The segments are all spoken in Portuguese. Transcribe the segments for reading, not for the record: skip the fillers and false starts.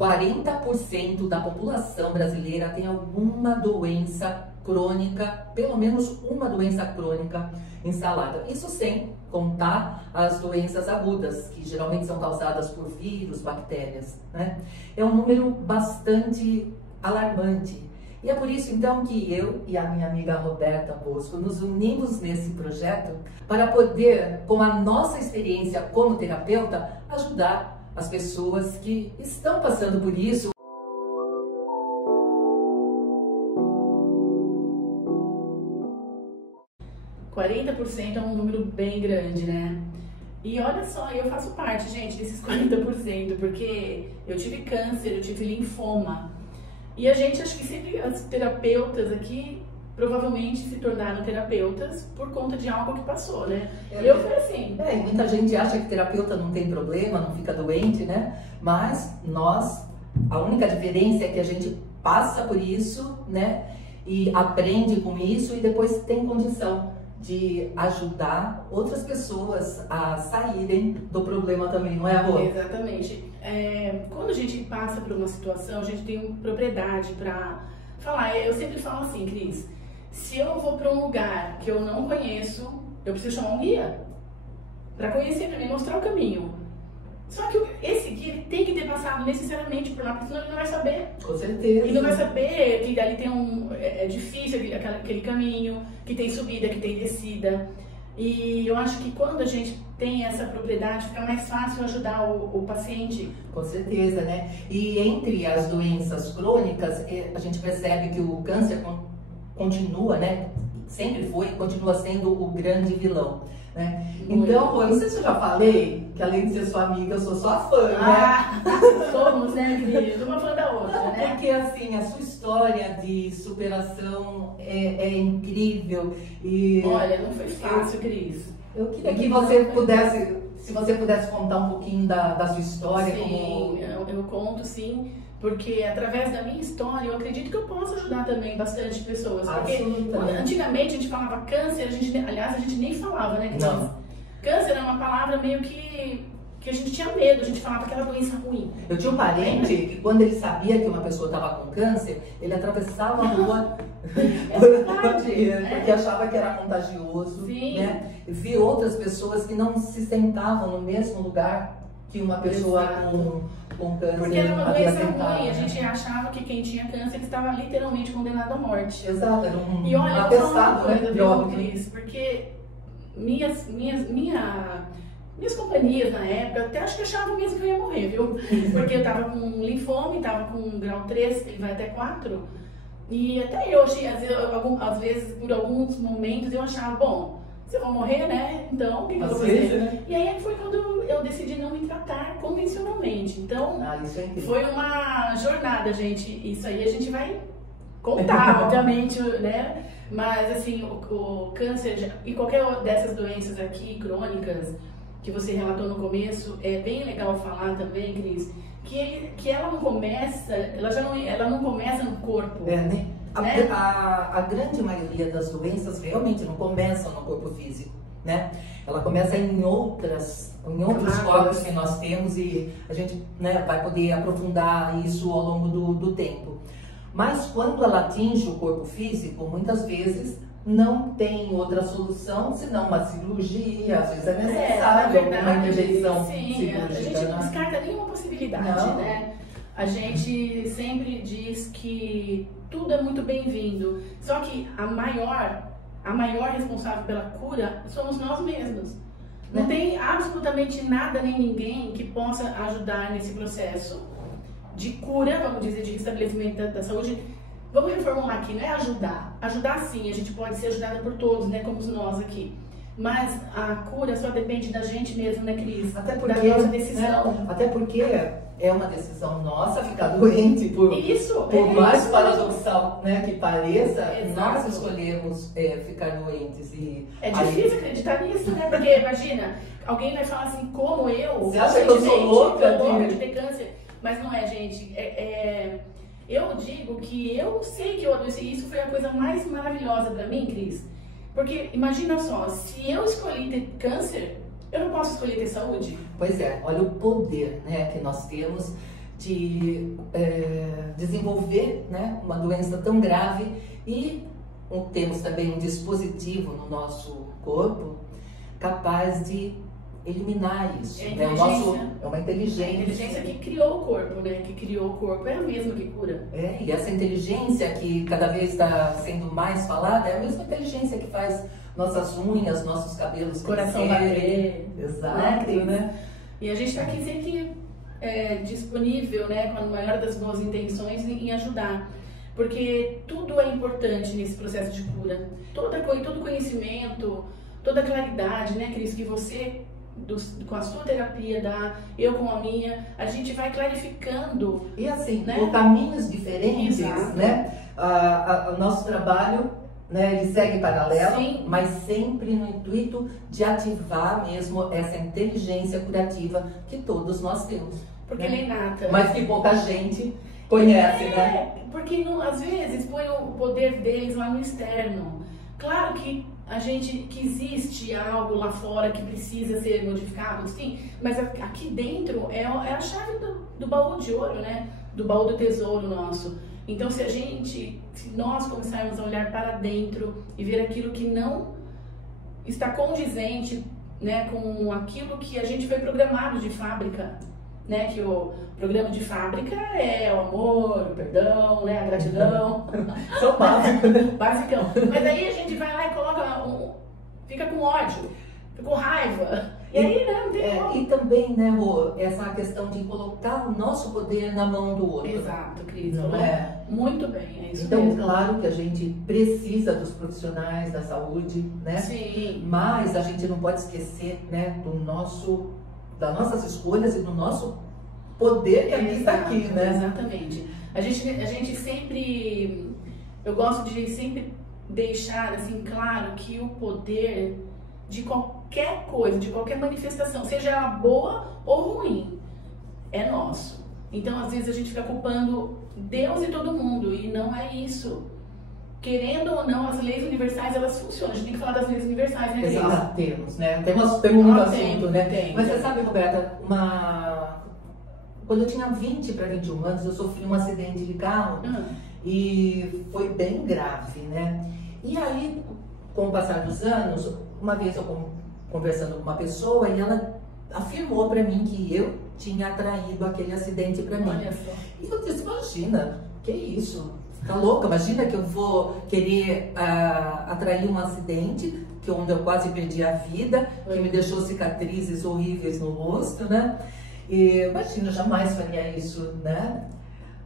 40% da população brasileira tem alguma doença crônica, pelo menos uma doença crônica instalada. Isso sem contar as doenças agudas, que geralmente são causadas por vírus, bactérias, né? É um número bastante alarmante. E é por isso, então, que eu e a minha amiga Roberta Bosco nos unimos nesse projeto para poder, com a nossa experiência como terapeuta, ajudar as pessoas que estão passando por isso. %40 é um número bem grande, né? E olha só, eu faço parte, gente, desses 40%, porque eu tive câncer, eu tive linfoma. E a gente, acho que sempre as terapeutas aqui provavelmente se tornaram terapeutas por conta de algo que passou, né? Eu fui assim. Muita gente acha que terapeuta não tem problema, não fica doente, né? Mas nós, a única diferença é que a gente passa por isso, né? E aprende com isso e depois tem condição de ajudar outras pessoas a saírem do problema também, não é, Rô? Exatamente. Quando a gente passa por uma situação, a gente tem propriedade para falar. Eu sempre falo assim, Cris, se eu vou para um lugar que eu não conheço, eu preciso chamar um guia para conhecer, para me mostrar o caminho. Só que esse guia ele tem que ter passado necessariamente por lá, porque senão ele não vai saber. Com certeza. Ele não vai saber que ali tem é difícil aquele caminho, que tem subida, que tem descida. E eu acho que quando a gente tem essa propriedade, fica mais fácil ajudar o paciente. Com certeza, né? E entre as doenças crônicas, a gente percebe que o câncer continua, né? Sempre foi e continua sendo o grande vilão, né? Então, eu não sei se eu já falei que além de ser sua amiga, eu sou sua fã, né? Somos, né, querida? Uma fã da outra, né? Porque, assim, a sua história de superação é incrível. E olha, não foi fácil, Cris. Eu queria que você pudesse, se você pudesse contar um pouquinho da sua história. Sim, eu conto, sim. Porque através da minha história, eu acredito que eu posso ajudar também bastante pessoas. Porque antigamente a gente falava câncer, aliás, a gente nem falava, né, Cris? Não. Câncer é uma palavra meio que a gente tinha medo, a gente falava que era doença ruim. Eu tinha um parente que quando ele sabia que uma pessoa estava com câncer, ele atravessava a rua porque achava que era contagioso. Sim. Né? Eu vi outras pessoas que não se sentavam no mesmo lugar que uma pessoa com câncer. Porque era uma doença ruim, a gente achava que quem tinha câncer estava literalmente condenado à morte. Exato, era um e olha, atestado, né, Cris? porque minhas companhias na época até acho que achavam mesmo que eu ia morrer, viu? Porque eu tava com linfoma, tava com grau 3, ele vai até 4. E até eu, às vezes, por alguns momentos, eu achava, bom, se eu vou morrer, né? Então, o que eu vou fazer? Né? E aí foi quando eu decidi não me tratar convencionalmente. Então, foi uma jornada, gente. Isso aí a gente vai contar, obviamente, né? Mas, assim, o câncer e qualquer dessas doenças aqui, crônicas, que você relatou no começo, é bem legal falar também, Cris, que ela não começa, ela não começa no corpo. Né? A grande maioria das doenças realmente não começam no corpo físico, né? Ela começa em outros corpos que nós temos e a gente, né, vai poder aprofundar isso ao longo do tempo. Mas quando ela atinge o corpo físico, muitas vezes não tem outra solução senão uma cirurgia, às vezes é necessário uma intervenção cirúrgica. A gente não descarta nenhuma possibilidade, né? A gente sempre diz que tudo é muito bem-vindo, só que a maior responsável pela cura somos nós mesmos. Não tem absolutamente nada nem ninguém que possa ajudar nesse processo de cura, vamos dizer, de restabelecimento da saúde. Vamos reformular aqui, não é ajudar. Ajudar sim, a gente pode ser ajudada por todos, né, como nós aqui. Mas a cura só depende da gente mesmo, né, Cris? Até porque, da nossa decisão. Até porque é uma decisão nossa ficar doente, por mais paradoxal, né, que pareça, nós escolhemos ficar doentes. E é difícil acreditar nisso, né? Porque imagina, alguém vai falar assim, como eu? Você acha que eu sou louca de ter câncer? Mas não é, gente. Eu digo que eu sei que eu adoeci. Isso foi a coisa mais maravilhosa pra mim, Cris. Porque imagina só, se eu escolhi ter câncer, eu não posso escolher ter saúde? Pois é, olha o poder, né, que nós temos de desenvolver, né, uma doença tão grave e temos também um dispositivo no nosso corpo capaz de eliminar isso. É, né? É uma inteligência. A inteligência que criou o corpo, né? Que criou o corpo é a mesma que cura. E essa inteligência que cada vez está sendo mais falada é a mesma inteligência que faz nossas unhas, nossos cabelos coração bater. Exato, né? E a gente está aqui sempre disponível, né? Com a maior das boas intenções em ajudar. Porque tudo é importante nesse processo de cura. Todo conhecimento, toda claridade, né, Cris, que você, com a sua terapia dá, eu com a minha, a gente vai clarificando. E assim, né? por caminhos diferentes, Exato. né? O nosso trabalho, né, ele segue paralelo, Sim. mas sempre no intuito de ativar mesmo essa inteligência curativa que todos nós temos. Porque né? ela é inata. Mas que pouca gente conhece, né? Porque às vezes põe o poder deles lá no externo. Claro que que existe algo lá fora que precisa ser modificado, sim, mas aqui dentro é a chave do baú de ouro, né? Do baú do tesouro nosso. Então se nós começarmos a olhar para dentro e ver aquilo que não está condizente, né, com aquilo que a gente foi programado de fábrica, né, que o programa de fábrica é o amor, o perdão, né, a gratidão. São básicos, né? Basicão. Mas aí a gente vai lá e coloca, fica com ódio, fica com raiva. E aí, né, não tem como. E também, né, Rô, essa questão de colocar o nosso poder na mão do outro. Exato, Cris. Não é? Muito bem, é isso então, mesmo. claro que a gente precisa dos profissionais da saúde, né? Sim. Mas a gente não pode esquecer, né, das nossas escolhas e do nosso poder que aqui está aqui, né? Exatamente. A gente sempre, eu gosto de sempre deixar assim claro que o poder de qualquer coisa, de qualquer manifestação, seja ela boa ou ruim, é nosso. Então, às vezes a gente fica culpando Deus e todo mundo, e não é isso. Querendo ou não, as leis universais, elas funcionam. A gente tem que falar das leis universais, né? Exato, temos, né? Temos muito assunto, né? Tem. Mas você sabe, Roberta, quando eu tinha 20 para 21 anos, eu sofri um acidente de carro e foi bem grave, né? E aí, com o passar dos anos, uma vez eu conversando com uma pessoa e ela afirmou para mim que eu tinha atraído aquele acidente para mim. Olha só. E eu disse, imagina, que isso? Tá louca? Imagina que eu vou querer atrair um acidente onde eu quase perdi a vida, que me deixou cicatrizes horríveis no rosto, né? E imagina, eu jamais faria isso, né?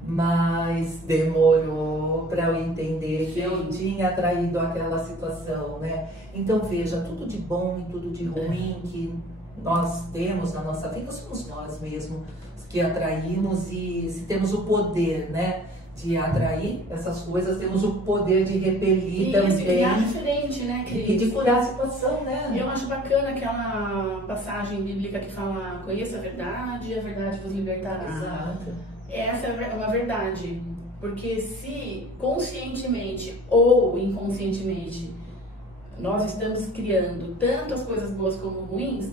Mas demorou para eu entender que eu tinha atraído aquela situação, né? Então veja, tudo de bom e tudo de ruim que nós temos na nossa vida, somos nós mesmos que atraímos, e se temos o poder, né, de atrair essas coisas, temos o poder de repelir também. E criar diferente, né, Cris? E de curar a situação, né? Eu acho bacana aquela passagem bíblica que fala: conheça a verdade e a verdade vos libertará. Exato. Essa é uma verdade, porque se conscientemente ou inconscientemente nós estamos criando tanto as coisas boas como ruins,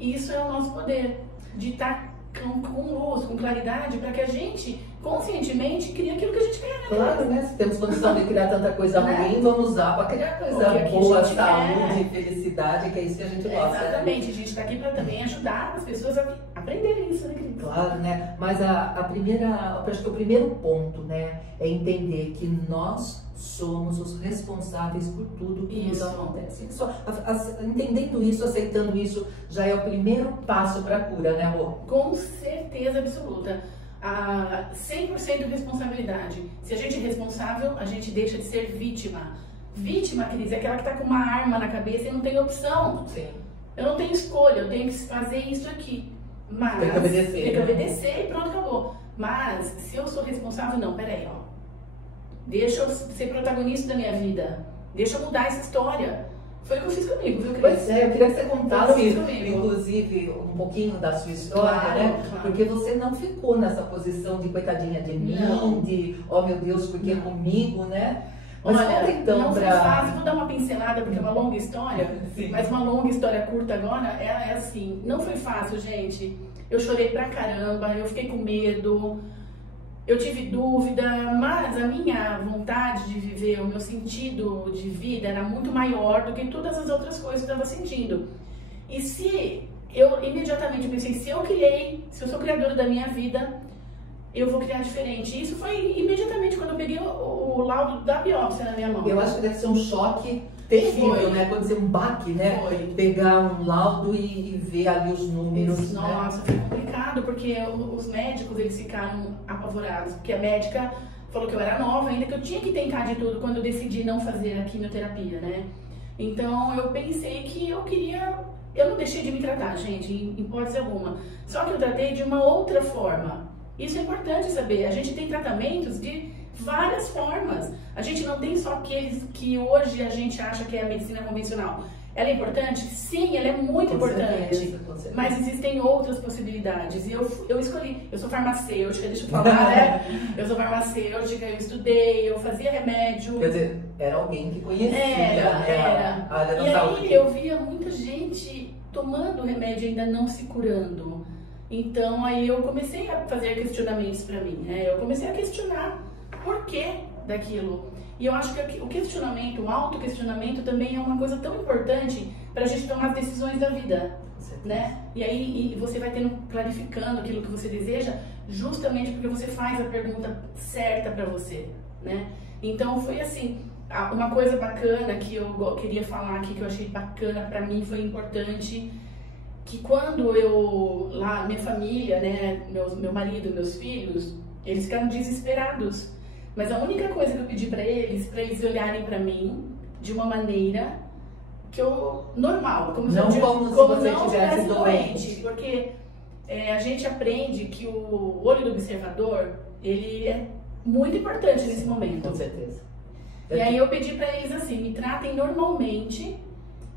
isso é o nosso poder de estar com luz, com claridade, para que a gente conscientemente crie aquilo que a gente quer. Claro, né? Se temos condição de criar tanta coisa ruim, vamos usar para criar coisa Porque boa, a gente saúde, quer. felicidade, que é isso que a gente gosta. Exatamente, a gente está aqui para também ajudar as pessoas a aprenderem isso, né, Cris? Claro, né? Mas acho que o primeiro ponto, né, é entender que nós somos os responsáveis por tudo que nos acontece. Entendendo isso, aceitando isso, já é o primeiro passo para a cura, né, Rô? Com certeza absoluta. 100% responsabilidade. Se a gente é responsável, a gente deixa de ser vítima. Vítima, Cris, é aquela que está com uma arma na cabeça e não tem opção. Sim. Eu não tenho escolha, eu tenho que fazer isso aqui. Mas tem que obedecer. Tem que obedecer e pronto, acabou. Mas se eu sou responsável, não, peraí, ó. Deixa eu ser protagonista da minha vida. Deixa eu mudar essa história. Foi o que eu fiz comigo, viu, Cris? Pois é, eu queria que você contasse, comigo. inclusive, um pouquinho da sua história, Claro, né? claro. Porque você não ficou nessa posição de coitadinha de mim, Não. de, oh meu Deus, por que comigo, né? Mas Olha, conta então não foi fácil, vou dar uma pincelada porque é uma longa história, Sim. mas uma longa história curta agora é assim, não foi fácil, gente. eu chorei pra caramba, eu fiquei com medo, eu tive dúvida, mas a minha vontade de viver, o meu sentido de vida era muito maior do que todas as outras coisas que eu estava sentindo. E se eu imediatamente pensei, se eu sou criadora da minha vida, eu vou criar diferente. Isso foi imediatamente quando eu peguei o laudo da biópsia na minha mão. Eu acho que deve ser um choque terrível, né? Quando você um baque, né? Pegar um laudo e ver ali os números. Nossa, foi complicado, porque os médicos, eles ficaram apavorados. Porque a médica falou que eu era nova ainda, que eu tinha que tentar de tudo quando eu decidi não fazer a quimioterapia, né? Então eu pensei que eu não deixei de me tratar, gente, em hipótese alguma. Só que eu tratei de uma outra forma. Isso é importante saber. A gente tem tratamentos de várias formas. A gente não tem só aqueles que hoje a gente acha que é a medicina convencional. Ela é importante? Sim, ela é muito importante. Com certeza. Mas existem outras possibilidades. E eu escolhi. Eu sou farmacêutica, deixa eu falar, né? Eu sou farmacêutica, eu estudei, eu fazia remédio. Quer dizer, era alguém que conhecia Era. a área da e saúde. aí eu via muita gente tomando remédio e ainda não se curando. Então aí eu comecei a fazer questionamentos para mim, né? Eu comecei a questionar por que daquilo. E eu acho que o questionamento, o autoquestionamento também é uma coisa tão importante para a gente tomar as decisões da vida, né? E aí você vai clarificando aquilo que você deseja, justamente porque você faz a pergunta certa para você, né? Então foi assim, uma coisa bacana que eu queria falar aqui, que eu achei bacana para mim, foi importante, que quando minha família, né, meu marido, meus filhos, eles ficaram desesperados. Mas a única coisa que eu pedi para eles olharem para mim de uma maneira normal, como se você estivesse doente. Porque a gente aprende que o olho do observador, ele é muito importante nesse momento. Com certeza. E aí eu pedi para eles assim, me tratem normalmente,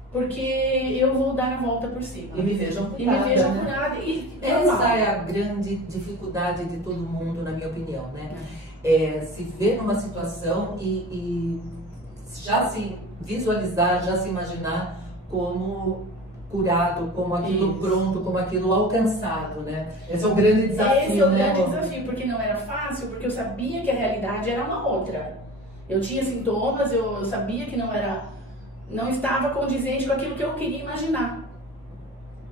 porque eu vou dar a volta por cima. E me vejam curada. E me vejam né? curada. Essa é a grande dificuldade de todo mundo, na minha opinião, né? Se ver numa situação e já se visualizar, já se imaginar como curado, como aquilo pronto, como aquilo alcançado, né? Esse é o grande desafio, Esse é o né? grande desafio, porque não era fácil, porque eu sabia que a realidade era uma outra. Eu tinha sintomas, eu sabia que não estava condizente com aquilo que eu queria imaginar.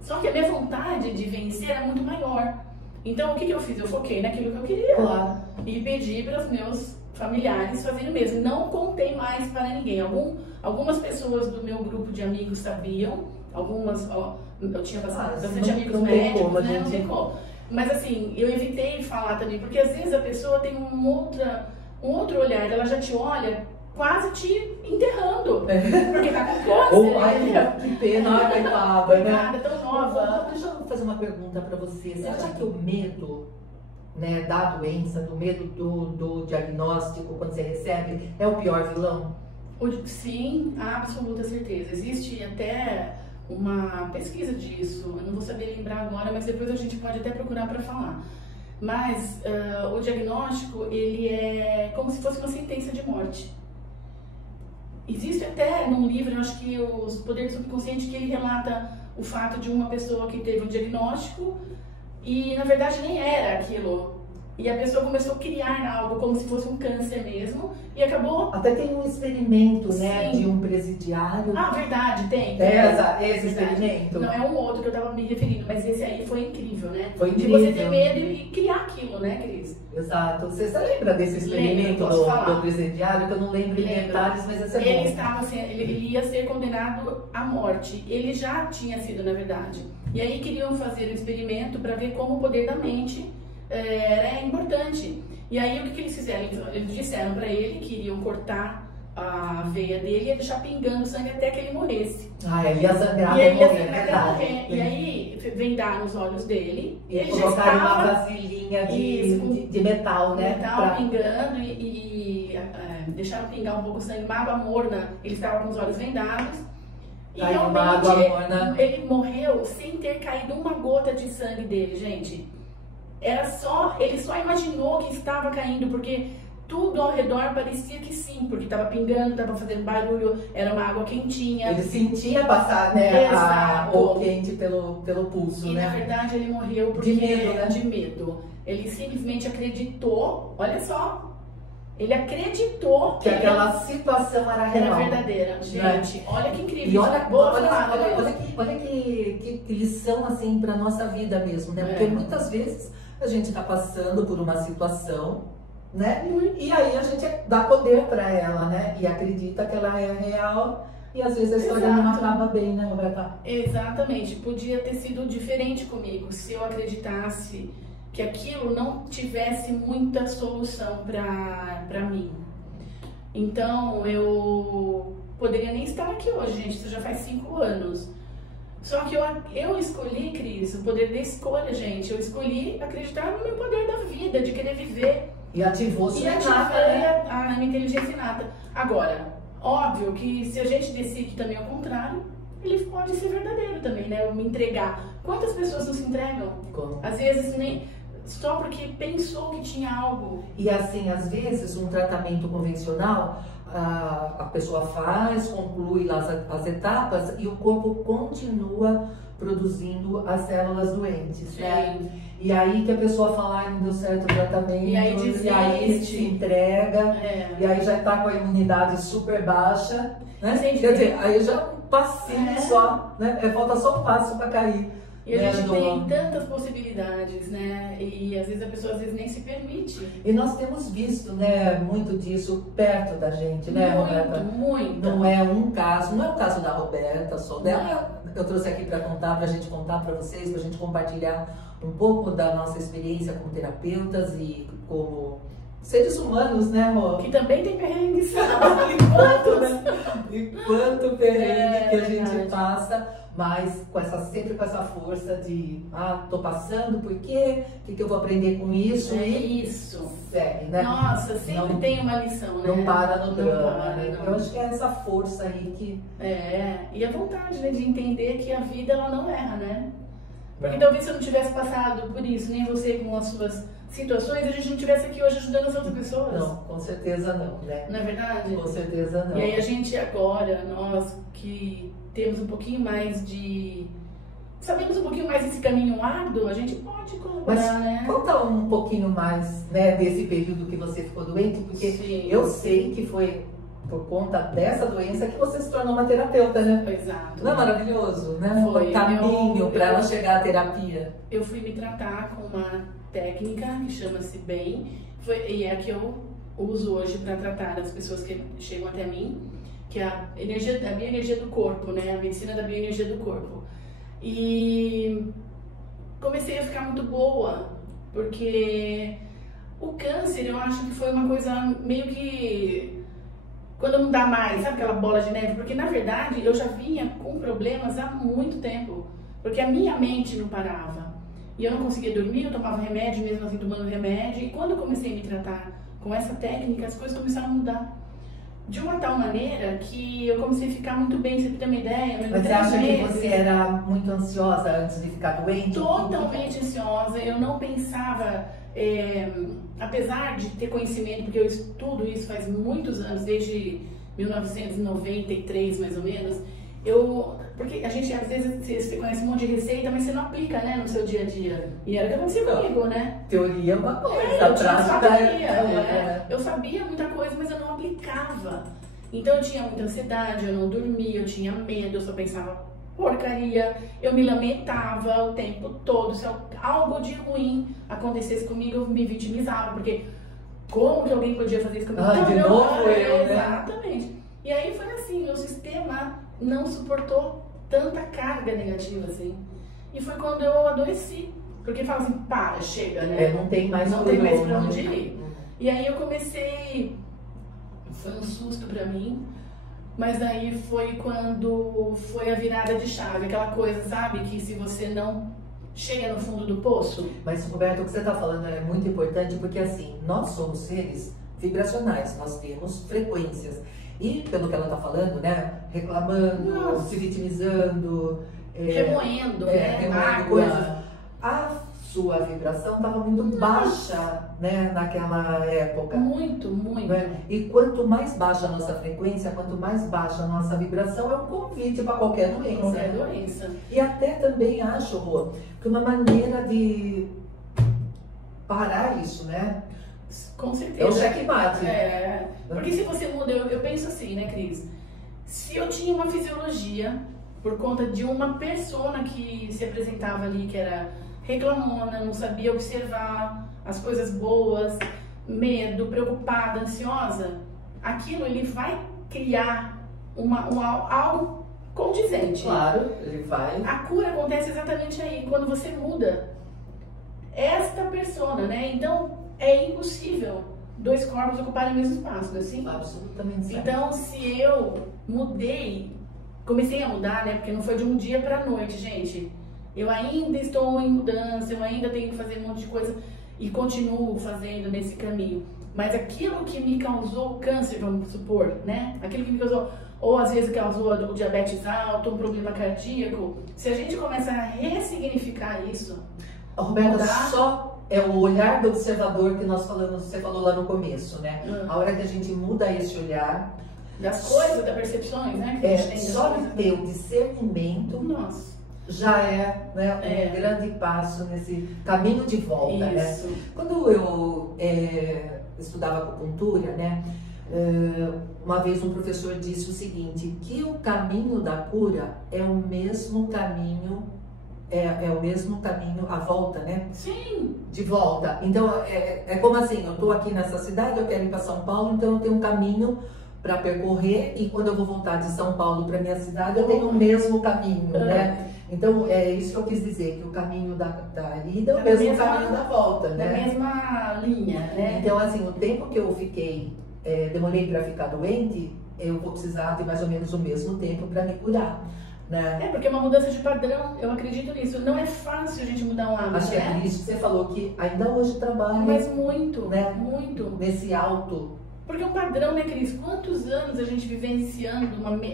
Só que a minha vontade de vencer era muito maior. Então, o que eu fiz? Eu foquei naquilo que eu queria. Claro. E pedi para os meus familiares fazerem o mesmo. Não contei mais para ninguém. Algumas pessoas do meu grupo de amigos sabiam. Eu tinha bastante amigos médicos, né? Não tem como. Mas assim, eu evitei falar também, porque às vezes a pessoa tem um outro olhar. Ela já te olha quase te enterrando. Porque tá com câncer. Ai, que pena, coitada, né? Tão nova. Deixa eu fazer uma pergunta para você. Você acha que o medo, né, da doença, do medo do diagnóstico, quando você recebe, é o pior vilão? Sim, absoluta certeza. Existe até uma pesquisa disso, eu não vou saber lembrar agora, mas depois a gente pode até procurar para falar. Mas o diagnóstico, ele é como se fosse uma sentença de morte. Existe até num livro, eu acho que Os Poderes do Subconsciente, que ele relata o fato de uma pessoa que teve um diagnóstico e na verdade nem era aquilo. E a pessoa começou a criar algo como se fosse um câncer mesmo e acabou... Até tem um experimento, né, de um presidiário. Ah, verdade, tem. Esse experimento? Não é um outro que eu tava me referindo, mas esse aí foi incrível, né? Foi incrível. De você ter medo e criar aquilo, né, Cris? Exato. Você lembra desse experimento do presidiário? Que eu não lembro em detalhes, mas essa é ele ia ser condenado à morte. Ele já tinha sido, na verdade. E aí queriam fazer um experimento para ver como o poder da mente era importante. E aí o que eles fizeram? Eles disseram para ele que iriam cortar a veia dele e ia deixar pingando sangue até que ele morresse. Ele ia sangrar até morrer. E aí vendaram os olhos dele. E ele colocaram uma vasilhinha de metal, né? Metal pingando e deixaram pingar um pouco o sangue. Uma água morna, ele estava com os olhos vendados. E realmente ele morreu sem ter caído uma gota de sangue dele, gente. Ele só imaginou que estava caindo, porque tudo ao redor parecia que sim, porque estava pingando, estava fazendo barulho, era uma água quentinha. Ele sentia passar, né, o quente pelo pulso, e, né? Na verdade ele morreu porque de medo, né? De medo. Ele simplesmente acreditou, olha só, ele acreditou que aquela situação era real. Era verdadeira. Gente, olha que incrível. E olha que lição assim para nossa vida mesmo, né? Porque muitas vezes a gente está passando por uma situação, né? E aí a gente dá poder para ela, né? E acredita que ela é real. E às vezes a história não acaba bem, né, Roberta? Exatamente. Podia ter sido diferente comigo se eu acreditasse que aquilo não tivesse muita solução para mim. Então, eu poderia nem estar aqui hoje, gente. Isso já faz 5 anos. Só que eu escolhi, Cris, o poder da escolha, gente. Eu escolhi acreditar no meu poder da vida, de querer viver. E ativou sua a minha inteligência inata. Agora, óbvio que se a gente decide também ao contrário, ele pode ser verdadeiro também, né? Eu me entregar. Quantas pessoas não se entregam? Como? Às vezes nem só porque pensou que tinha algo. E assim, às vezes um tratamento convencional, a pessoa faz, conclui lá as etapas e o corpo continua produzindo as células doentes, né? E aí que a pessoa fala, não deu certo o tratamento, e aí se entrega, e aí já tá com a imunidade super baixa, né? Quer dizer, aí já um passinho só, né? Falta só um passo para cair. E a gente tem tantas possibilidades, né? E às vezes a pessoa nem se permite. E nós temos visto, né, muito disso perto da gente, né, Roberta? Muito. Não é um caso, não é o caso da Roberta, só dela. Eu trouxe aqui para contar, para a gente contar para vocês, para a gente compartilhar um pouco da nossa experiência como terapeutas e como seres humanos, né, Rô? Que também tem perrengues. E quanto perrengue que a gente passa, mas sempre com essa força de, tô passando, por quê? O que eu vou aprender com isso? Isso. Segue, né? Nossa, sempre tem uma lição, né? Não para no drama, né? Eu acho que é essa força aí que... e a vontade, né, de entender que a vida, ela não erra, né? Porque talvez se eu não tivesse passado por isso, nem você com as suas situações, a gente não estivesse aqui hoje ajudando as outras pessoas. Não, com certeza não, né? Não é verdade? Com certeza não. E aí a gente agora, nós que temos um pouquinho mais de... Sabemos um pouquinho mais desse caminho árduo, a gente pode colaborar, né? Conta um pouquinho mais, né, desse período que você ficou doente, porque eu sei que foi por conta dessa doença que você se tornou uma terapeuta, né? Exato. Não é maravilhoso, né? Foi. O caminho para ela chegar à terapia. Eu fui me tratar com uma técnica que chama-se BEM, e é a que eu uso hoje para tratar as pessoas que chegam até mim, que é a bioenergia do corpo, né? A medicina da bioenergia do corpo. E comecei a ficar muito boa, porque o câncer, eu acho que foi uma coisa meio que... Quando não dá mais, sabe aquela bola de neve? Porque, na verdade, eu já vinha com problemas há muito tempo. Porque a minha mente não parava. E eu não conseguia dormir, eu tomava remédio, mesmo assim tomando remédio. E quando eu comecei a me tratar com essa técnica, as coisas começaram a mudar. De uma tal maneira que eu comecei a ficar muito bem, você tem uma ideia. Mas você acha que você era muito ansiosa antes de ficar doente? Totalmente ansiosa. Eu não pensava... apesar de ter conhecimento, porque eu estudo isso faz muitos anos, desde 1993 mais ou menos, porque a gente às vezes você conhece um monte de receita, mas você não aplica, né, no seu dia a dia. E era o que acontecia comigo, né? Teoria é uma coisa, a prática eu sabia muita coisa, mas eu não aplicava. Então eu tinha muita ansiedade, eu não dormia, eu tinha medo, eu só pensava porcaria, eu me lamentava o tempo todo. Se algo de ruim acontecesse comigo, eu me vitimizava, porque como que alguém podia fazer isso comigo? De novo eu, né? Exatamente. E aí foi assim, meu sistema não suportou tanta carga negativa assim. E foi quando eu adoeci, porque fala assim, chega, né? Não tem mais pra onde ir. E aí eu comecei, foi um susto pra mim. Mas daí foi quando foi a virada de chave, aquela coisa, sabe? Que se você não chega no fundo do poço... Mas, Roberto, o que você está falando é muito importante, porque assim, nós somos seres vibracionais, nós temos frequências. E, pelo que ela está falando, né? Reclamando, se vitimizando... remoendo, remoendo coisas. A sua vibração estava muito baixa, né, naquela época. Muito. Né? E quanto mais baixa a nossa frequência, quanto mais baixa a nossa vibração, é um convite para qualquer doença. Qualquer doença. E até também acho, Rô, que uma maneira de parar isso, né? Com certeza. É o checkmate. Porque se você muda, eu penso assim, né, Cris? Se eu tinha uma fisiologia por conta de uma persona que se apresentava ali, que era reclamona, não sabia observar as coisas boas, medo, preocupada, ansiosa, aquilo ele vai criar algo condizente. Claro, ele vai. A cura acontece exatamente aí, quando você muda esta persona, né? Então é impossível dois corpos ocuparem o mesmo espaço, não é assim? Absolutamente certo. Então, se eu mudei, comecei a mudar, né? Porque não foi de um dia pra noite, gente. Eu ainda estou em mudança, eu ainda tenho que fazer um monte de coisa e continuo fazendo nesse caminho. Mas aquilo que me causou câncer, vamos supor, né? Aquilo que me causou, ou às vezes causou o diabetes alto, um problema cardíaco, se a gente começa a ressignificar isso... Roberta, só é o olhar do observador que nós falamos, você falou lá no começo, né? A hora que a gente muda esse olhar... Das coisas, das percepções, né? Que a gente tem só de ter o discernimento... Nossa. Já é, né, um grande passo nesse caminho de volta, isso. Né? Quando eu estudava acupuntura, né, uma vez um professor disse o seguinte, que o caminho da cura é o mesmo caminho, o mesmo caminho, a volta, né? Sim. De volta. Então, é como assim, eu estou aqui nessa cidade, eu quero ir para São Paulo, então eu tenho um caminho para percorrer e quando eu vou voltar de São Paulo para minha cidade, eu tenho o mesmo caminho, né? Então, é isso que eu quis dizer, que o caminho da ida é o mesmo caminho da volta, né? Da mesma linha, né? Então, assim, o tempo que eu fiquei, demorei para ficar doente, eu vou precisar de mais ou menos o mesmo tempo para me curar, né? Porque é uma mudança de padrão, eu acredito nisso. Não é fácil a gente mudar um hábito, acho que é por isso que você falou que ainda hoje trabalha... Mas muito, né? Muito. Nesse alto... Porque um padrão, né, Cris? Quantos anos a gente vivenciando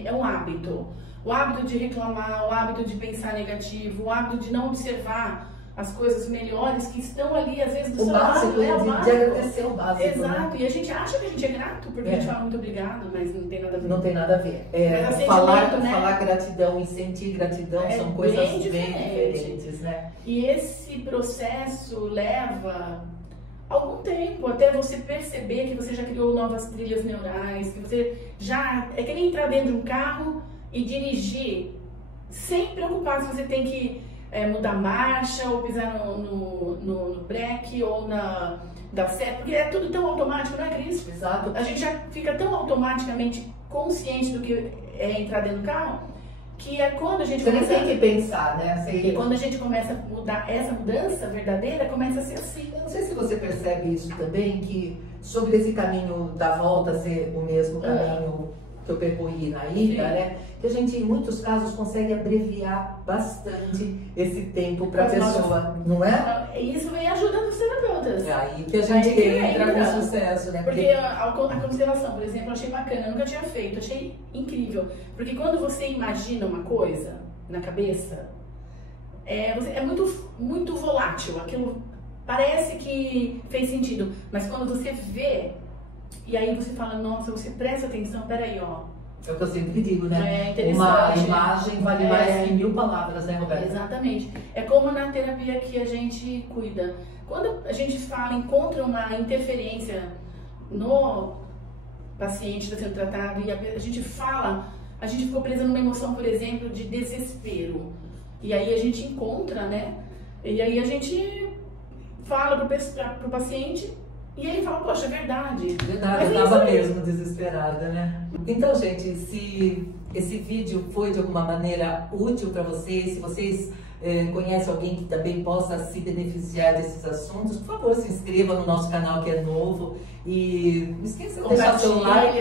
é um hábito? O hábito de reclamar, o hábito de pensar negativo, o hábito de não observar as coisas melhores que estão ali, às vezes, do seu lado. O básico, de agradecer o básico. Exato, né? E a gente acha que a gente é grato, porque a gente fala muito obrigado, mas não tem nada a ver. Não tem nada a ver. Falar gratidão e sentir gratidão são coisas bem diferentes, né? E esse processo leva algum tempo até você perceber que você já criou novas trilhas neurais, que você já... É que nem entrar dentro de um carro e dirigir sem preocupar se você tem que mudar marcha ou pisar no breque ou da seta, porque é tudo tão automático, não é, Cris? Exato. A gente já fica tão automaticamente consciente do que é entrar dentro do carro, que é quando a gente começa... tem que pensar, né? E quando a gente começa a mudar, essa mudança verdadeira começa a ser assim. Eu não sei se você percebe isso também, que sobre esse caminho da volta ser o mesmo caminho que eu percorri na ida, né? Que a gente, em muitos casos, consegue abreviar bastante esse tempo para a pessoa, não é? E isso vem ajudando os terapeutas. É aí que a gente entra com sucesso, né? Porque a constelação, por exemplo, eu achei bacana, eu nunca tinha feito, achei incrível. Porque quando você imagina uma coisa na cabeça, é muito volátil, aquilo parece que fez sentido, mas quando você vê, e aí você fala, nossa, você presta atenção, peraí, ó. É o que eu sempre digo, né? Uma imagem vale mais que 1000 palavras, né, Roberta? Exatamente. É como na terapia que a gente cuida. Quando a gente encontra uma interferência no paciente que está sendo tratado e a gente ficou presa numa emoção, por exemplo, de desespero. E aí a gente encontra, né? E aí a gente fala pro paciente e ele fala, poxa, é verdade. Verdade, eu estava mesmo desesperada, né? Então, gente, se esse vídeo foi de alguma maneira útil para vocês, se vocês conhecem alguém que também possa se beneficiar desses assuntos, por favor, se inscreva no nosso canal que é novo e não esqueça de deixar seu like,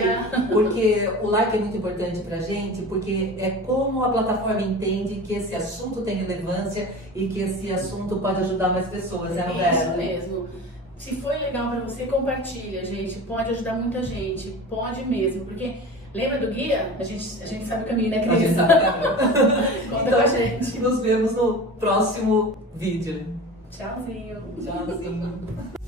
porque o like é muito importante pra gente, porque é como a plataforma entende que esse assunto tem relevância e que esse assunto pode ajudar mais pessoas, né, Roberta? Isso mesmo. Se foi legal pra você, compartilha, gente. Pode ajudar muita gente, pode mesmo, porque lembra do guia? A gente sabe o caminho, né, Cris? A gente sabe o caminho. Conta então, com a gente. Nos vemos no próximo vídeo. Tchauzinho. Tchauzinho.